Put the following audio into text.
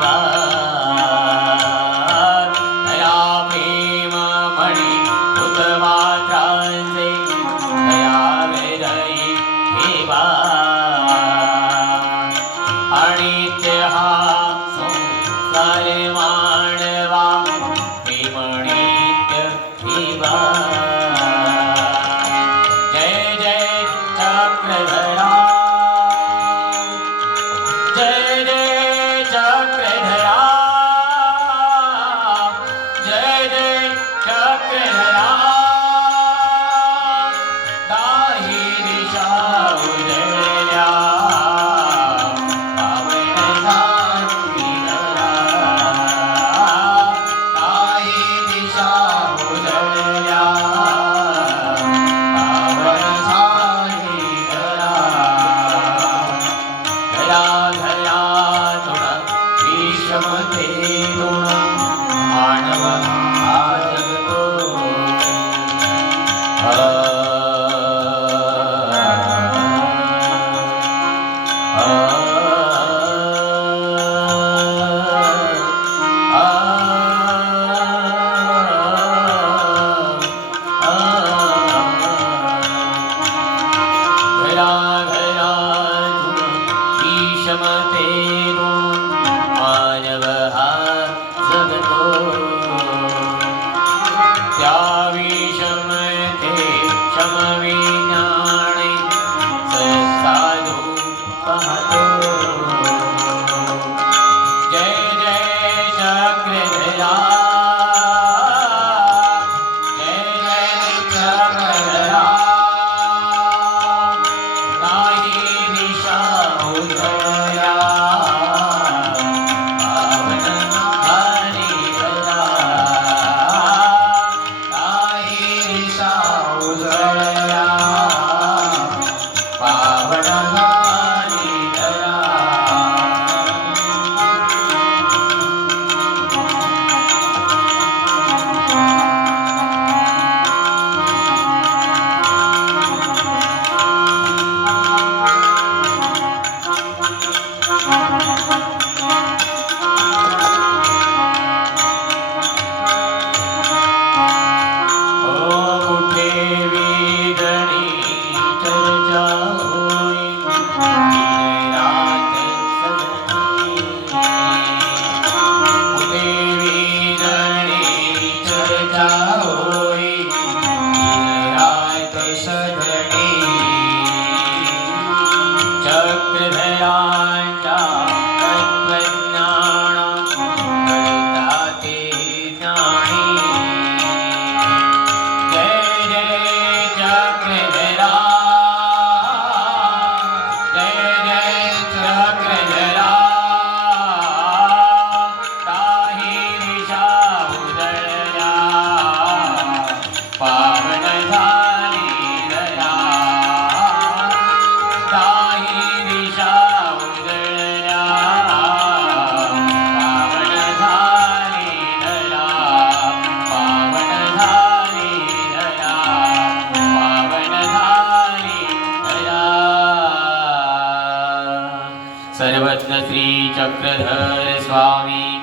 ಶಿವಾ ಕ್ಷಮವೇ चक्रधरांच्या सर्वत्र श्री चक्रधर स्वामी